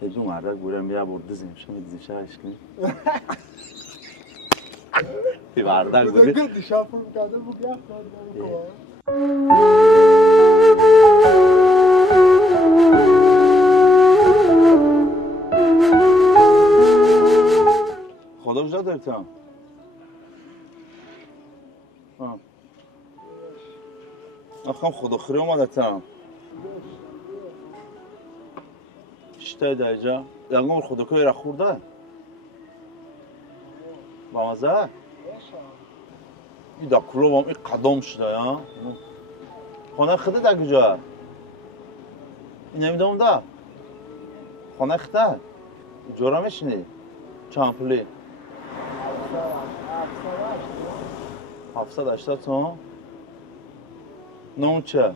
دو مرد گورم بیا برد زمشم دیزش عشقی تی مرد گوری دیشب فرم کرده بود یه خدا کجا دارتم آخام خدا خیلی اومدتم شتای دایجا دنگام خدا که را خورده با مزه این دا کلوبم این قدم شده یا خانه خده در کجا این نمیدونم ده خانه خده جورا میشینی چند پولی 780 تومن نه چه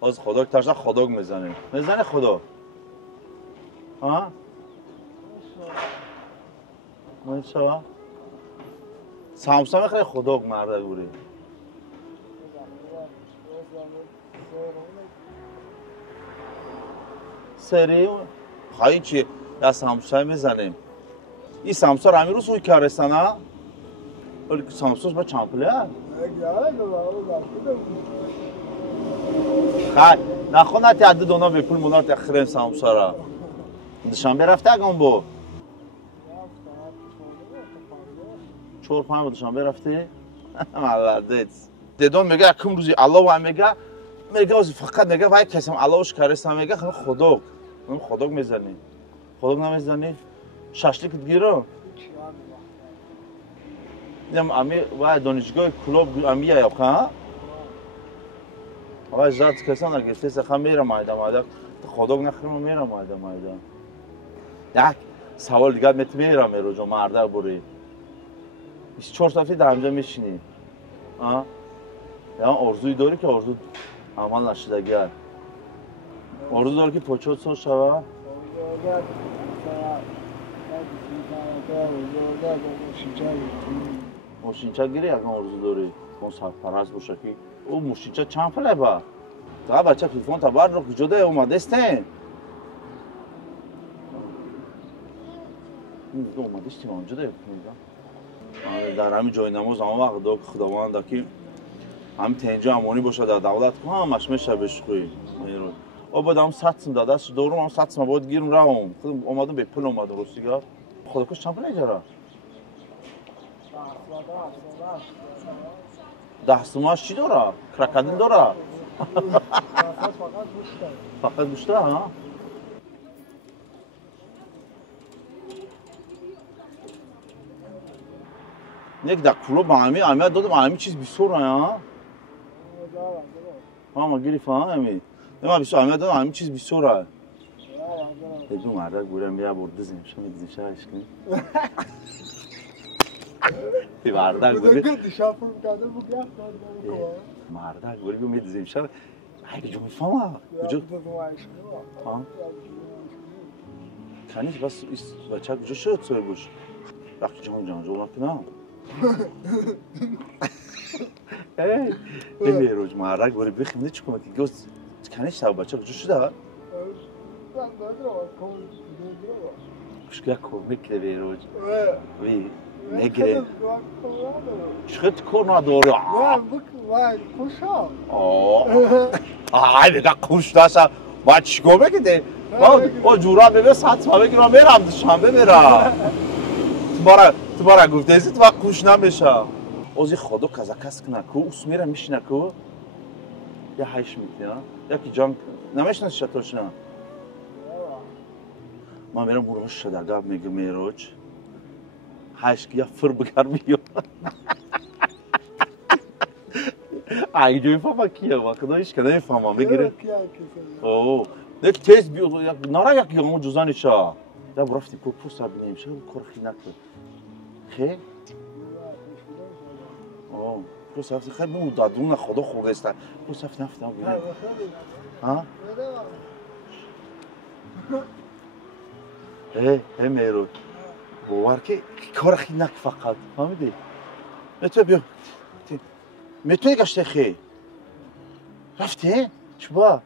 باز خدا که ترشن خدا میزنه خدا ها نه چه سامسا میخوای خدا مرده گوری سری خواهی چی یا سامسا میزنیم این سامسا رو همین روز روی کار رستن ها ولی سامسوس با چامپله خیلی نخواه نتی عده دونا به پول مونات اخرین سامسا را دشنبه رفته اگم بو چور خواهیم با دشنبه رفته ملدت دیدون میگه کم روزی الله و هم میگه فقط میگه باید کسیم الله وش کارستم میگه خدا میزنی خدا نمیزنی ششلیک گیرو امی و دانشگاه کلوب امی یا که آقا زاد کسان اگه فیس خم میرم مایدا خدا نخرم میرم مایدا یک سوال دیگه میرم رو مرده بوری 24 ساعتی در اینجا میشینی یا آرزوی داری که آرزو عمل نشدگی آرزو داری که پوچوت سو شوه موشینچه گیری اگه آرزو داری اون سرپرست باشه که او موشینچه چند پله با تا بچه تلفن تا بار رو کجا ده اومده استین اومده استیم اونجا ده در همین جای نماز همه وقت دو خداوند که هم تنجا امانی باشه در دولت که همش میشه بشخوی او باید هم ساتسم داده است دورم هم ساتسم باید گیرم راهم خودم اومدم به پول اومده روستیگار خدا کش چند پله جاره 10 سوماش چی داره؟ کرکدین داره؟ فقط گوشته ها؟ یک در کلوب با همه دادم همه چیز بیسور ها؟ ما گریف ها همه ما بیسور همه دادم همه چیز بیسور ها دو مرد گورم بیا برده زمشم دیزشه عشقی تی مرد گوری دیشب فرم کرده بود یه مرد گوری بیا میدیزیم شد ای بجا میفهمم کجا کنیش بس بچه کجا شد سوی بوش وقتی جان جولان کنم ای بیروج مرد گوری بخیمده چی کنم که گوز کنیش تا بچه کجا شده مشکل کمک ده بیروج وی نگره شخت کور نداره دیگه خوش داشتم باید چیکار بگیده با جورا ببه حتما بگیرم میرم دوشنبه میرم تو بارا گفته ایزی تو خوش نمیشه اوزی خودو کس کنه که اوس میره میشنه که یه حیش میکنه یکی جان نمیشنه شتوش نه ما میرم بروش شدگاه میگه میروج حیش که یه فر بگر میگه اینجا میفهمم کیه واقعا هیچ که نمیفهمم بگیره اوه یک تیز بیو نارا یک یامو جزانیشه یا برفتی پوست بینیم شه کرخی نکن خیلی اوه پوست هفته خیلی بود دادون خدا خورده است پوست هفته نفتم بینیم ها میرو باور که کرخی نک فقط فهمیدی تو بیا میتونی گشته خیلی رفتی؟ چی با؟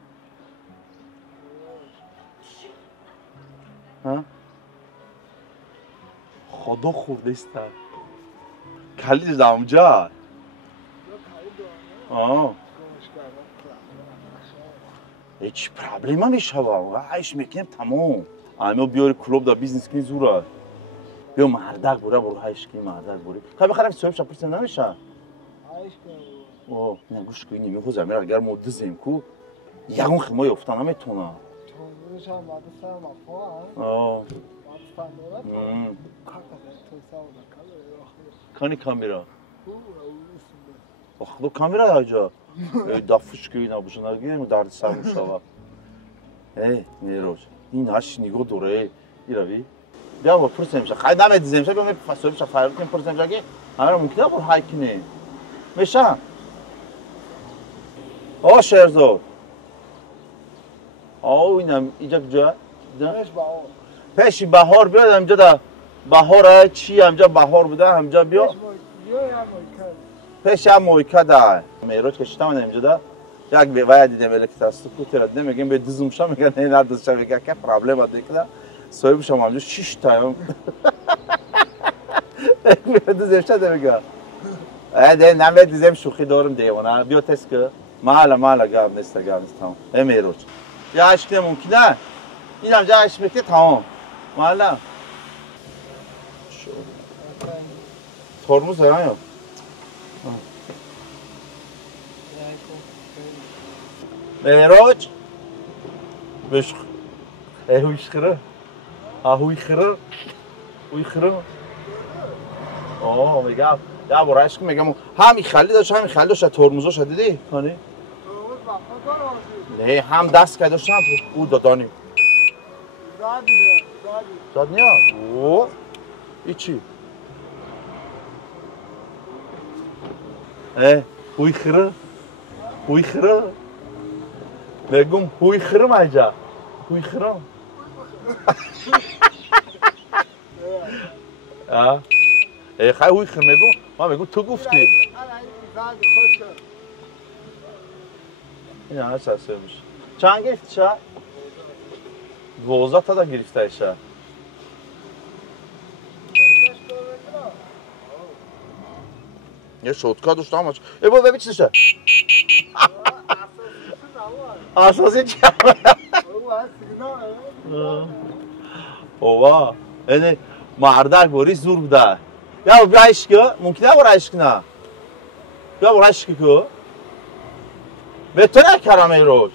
ها خدا خورده است کلی اونجا هیچ پرابلم نمیشه و عیش میکنیم تمام اما بیاری کلوب دا بیزنس کنی زوره بیا مردک بوره برو هایش کنی مردک بوری خواهی بخرم صاحب شپرسیم نمیشه عیش کنم اوه نه گوش کنی نمیخواه زمین اگر مدزیم کو یکون خیمه یفتن نمیتونه تونش هم بعد سر مفهوم آه بعد فندورت تو ساودا کانی کامیرا خدا کامیرا هاجا دافش که اینا بشن نگیریم درد سر میشوه میروش این هاش نگاه دوره ایروی بیا با پرسیم میشه خیلی نمیدیزیم میشه بیا میپسوی میشه فرق کنیم پرسیم میشه که همه ممکنه بر های کنیم میشه آه شهرزاد آه اینم اینجا کجا پیش با او پیش بهار بیاد همجا دا بهار چی همجا بهار بوده همجا بیا پیش هم مویکا دا میروش کشیدم من همجا دا یک بیوه دیدم الکتراستی کوترد نمیگم به دزم شم میگن نه نردز شم میگن که پرابلم هده که صاحب شم همجا 6 تایم دزم شده میگن ده نمید دیزم شوخی دارم دیوانه بیا تست که مالا گاب نیست تمام میروش یا عشق ممکنه این همجا عشق میکنه تمام مالا ترمز دارم یا میروش بشخ هوی خره هوی خره هوی خره آه میگم یا برای عشق میگم همین خالی داشت ترمزاش دیدی خانی نه هم دست که داشتم او دادانی داد نیا او ایچی هوی خره بگم هوی خره ماجا هوی خره خیلی هوی خره میگم ما میگم تو گفتی این همه سرسه میشه چند گرفتی چه؟ 12 تا دا گرفته ایشه یه شوتکا داشته همه ای با ببین چی داشته اساسی چی اوه اینه مردک باری زور بوده یا بیا عشقه ممکنه برای عشق نه بیا برای عشق که به تو نکرم این روز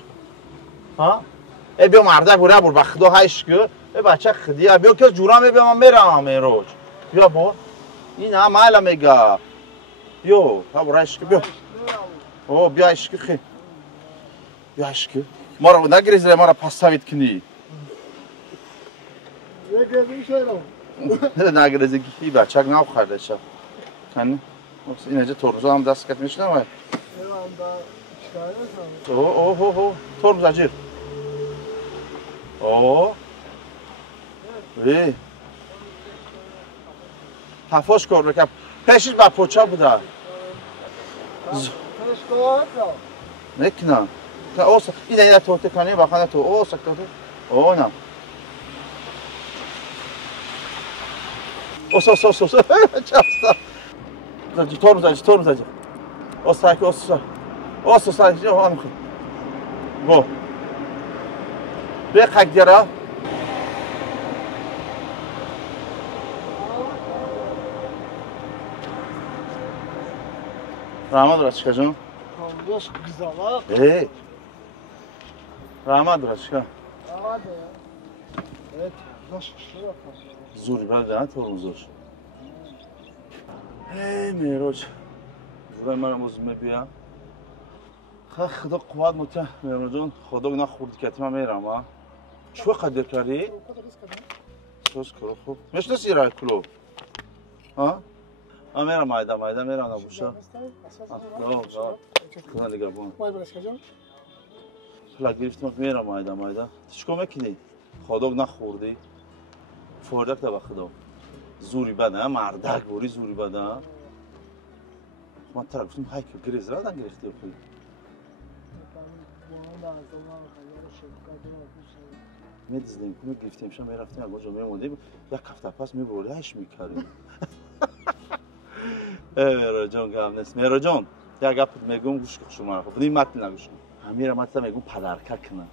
ها ای بیا مردک باره بر بخدا عشقه ای بچه خدیه بیا که جورا بیا من میرم این روز بیا با این هم حالا میگه بیا ها برای عشق بیا اوه بیا عشق خیلی بیا عشق ما رو نگریزه ما رو پس سوید کنی نگریزه کی بچه نو خرده شد کنی این اینجا ترمزا هم دست کت میشه نمای اوه ترمز اجیر اوه هفاش کار بکم پیشش با پوچا بوده نکنم این اینه توته کنی بخانه تو اوه سکتوته اوه نه اوه ترمز اجیر اوه با به خگیره رحمت راست جون رحمت راست زوری بعد نه ترمزش میروش زورای منم از میبیم خدا قوت مته میروش جون خدا نخورد که من میرم ها چه قدر کردی؟ سوز کرو خوب میشناسی رای کلو ها؟ میرم مایده میرم نبوشه خدا نگهبان خلا گرفتم میرم مایده چیکار میکنی؟ خدا نخوردی؟ فردک تا خدا زوری بده مردک بوری زوری بده من ترا گفتم های که گریز را گرفتی خوی می‌دیدیم که می‌گفتیم شما می‌رفتیم از اونجا می‌مودیم یک هفته پس می‌بردیمش می‌کردیم. مهرا جان گام نیست. مهرا جان یک گپ میگم گوش کن شما. خب این متن نگوش کن. امیرا متن میگم پدرکه کنه.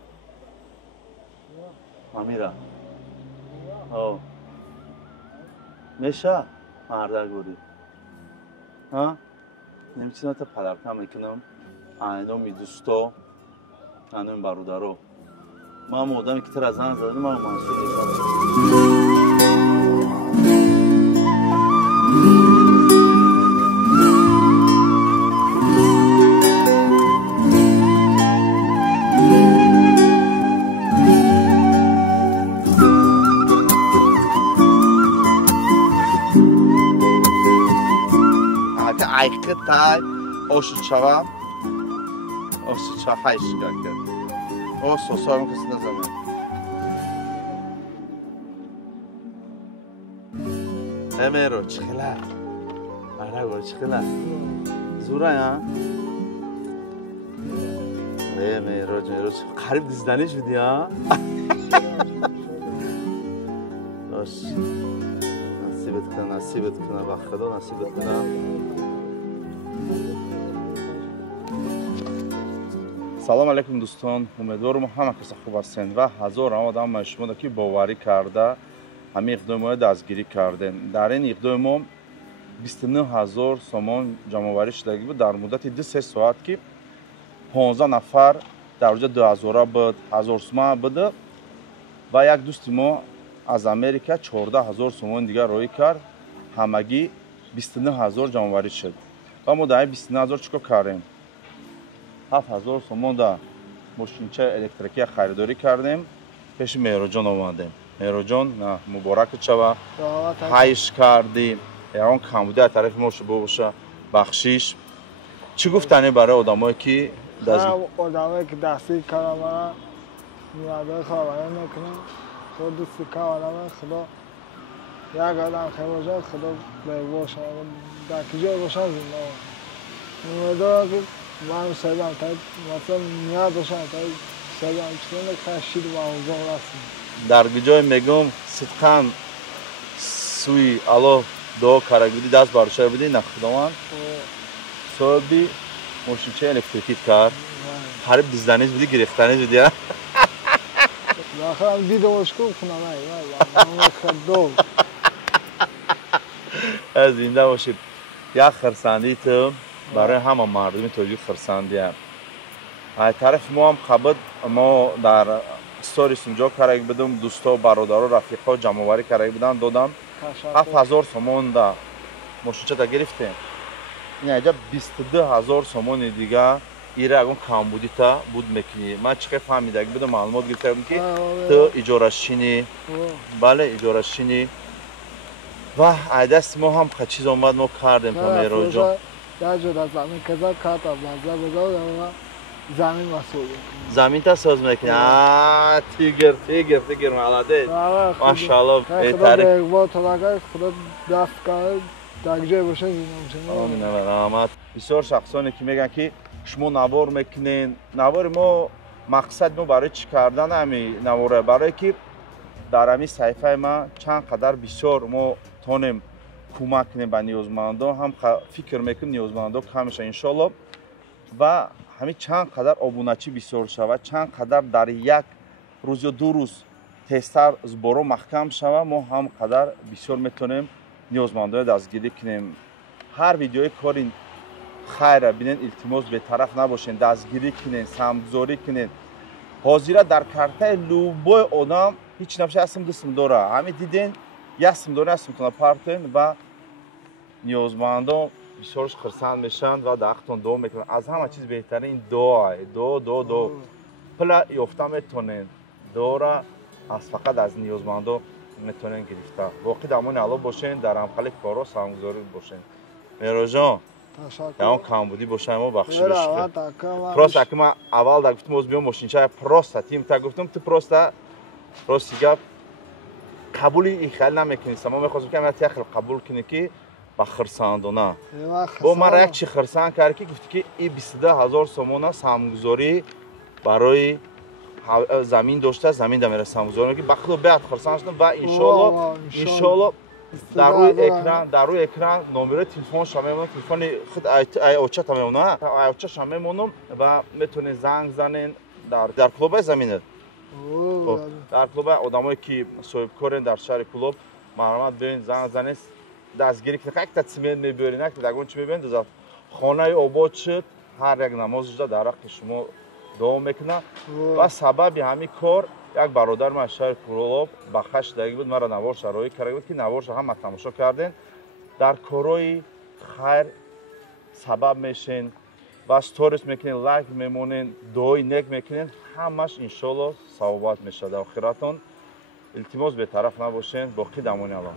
امیرا. آه. میشه مردر گوری. ها؟ نمی‌تونم تا پدرکه میکنم. اینو می‌دوستا. اینو برادرو. ما مودم که تر از آن زدیم ما منصور که تای آشوچوا هایش کرد. او سوسا هم کسی نزنه. امیرو چخلا. آره چخلا. زورا یا؟ امیرو قریب دیدنی شدی ها؟ باش. نصیبت کنه با خدا نصیبت کنه. سلام علیکم دوستان، امیدوارم همه کس خوب هستند و هزار آدم شما که باوری کرده همین اقدام دستگیری کردن. در این اقدام 29000 سوم جمع‌آوری شده بود در مدت 2-3 ساعت که 15 نفر در وجه 2000 بود 1000 سوم بود و یک دوست ما از امریکا 14000 سوم دیگر روی کرد. همگی 29000 جمع‌آوری شد و ما در 29000 چیکار کردیم؟ 7000 سوم دا ماشینچه الکتریکی خریداری کردیم. پیش مهرا جان آمدیم. مهرا جان مبارک شوه. هایش کردیم. اون کمبودی از طرف ما شو باشه. بخشیش. چی گفتنی برای آدمایی که آدمایی که دستی کارم میاده خبره میکنن. خود دستی کارم خدا یک آدم خیلی باشه خدا باشه. در کجای باشه زنده. امیدوارم که من سعیم تا مثلا میاد باشم تا سعیم چون خشید و اوضاع هستم. در گجای میگم صدقاً سوی الله دو کارگردی دست بارشه بدی نخداوند. صبحی ماشینچه الکتریکی کار. قریب دیزدنیش بدی گریختنیش بدی. آخرام دیدمش کو کنم من خدو. از زنده باشید. یا خرسندی تو برای همه مردم توجیه خرسندی هم. از طرف ما هم خبر ما در استوریس اونجا کاری بدم دوستا و برادر و رفیقا جمع‌آوری کاری بدن دادم 7000 سوم دا ماشینچه تا گرفتیم. این اینجا 22000 سوم دیگه ایره اون کمبودی تا بود میکنی. من چقدر فهمیدم بدم معلومات گرفتم که تو اجاره‌شینی بله اجاره‌شینی و دست ما هم چیز اومد ما کردیم تا مهرا جان. در جدا زمین کذا کات بازار بزاو زمین مسئول. زمین تا ساز میکنی. تیگر مالاده. ماشاءالله. بهتره. خدا توقع خدا دست کار درجه باشه نمیشه. آمین رحمت. بسیار شخصانی که میگن که شما نوار میکنین. نوار ما مقصد ما برای چی کردن همین نواره برای که در همین صحیفه ما چند قدر بسیار ما تونیم کمک کنیم به نیازمندان هم فکر میکنیم نیازمندان کم شه انشالله و همین چند قدر آبونچی بسیار شود چند قدر در یک روز یا 2 روز تستر زبارو محکم شود ما هم قدر بسیار میتونیم نیازمندان دستگیری کنیم. هر ویدیوی کارین خیره بینین التماس به طرف نباشین دستگیری کنین سمگذاری کنین حاضره در کارته لوبای آدم هیچ نفشه اسم دستم داره همین دیدین یک اسم داره اسم کنه پارتن و نیازمندان بسیارش خرسند میشن و دختون دو میکنن. از همه چیز بهتره این دو پلا یافته میتونین دوره از فقط از نیازمندان میتونین گرفته. واقعی دامون علا باشین در همخالی کارا سمگذاری باشین. مهرا جان یا کمبودی باشه ما بخشی بشه. پروستا که من اول دا گفتم از بیام ماشینچه پروستا تیم تا گفتم تو پروستا گفت قبولی خیلی نمیکنی. ما میخواستم که من خیلی قبول کنی که با خرساندونه. با من یک چی خرسان کرد که گفتی که این 22000 سوم سمگذاری барои замин дошта замин да мерасам гузаронӣ ки ба худо беҳад хурсанд шудам ва иншоалло дар рӯи экран номерои телефоншон мемонад телефони худ айочата мемонад айочаша мемонам ва метавонед занг занен дар клубаи заминат дар клубаи одамое ки соҳибкорен дар шаҳри Кӯлоб марҳамат биёед занг занед дастгирӣ кунед як татсимент мебиёред як дагон чи мебиёред хонаи обод шуд ҳар як намози ҷуда дар ҳаққи шумо давом мекунад ва сабаби ҳамин кор як бародар ман шаҳри Кӯлоб ба хаш дагӣ буд мара навоша роҳӣ карда буд ки навоша ҳама тамошо карден дар корҳои хайр сабаб мешен ва сторис мекунед лайк мемонед дуои нек мекунед ҳамаш иншоалло савобат мешавад дар охиратон илтимос бетараф набошен боқӣ дамони Аллоҳ